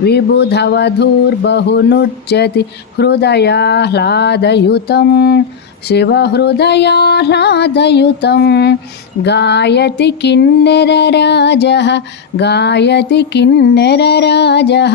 विबुधवधूर्बहुनुच्यति हृदयाह्लादयुतं शिवहृदयाह्लादयुतं गायति किन्नरराजः गायति किन्नरराजः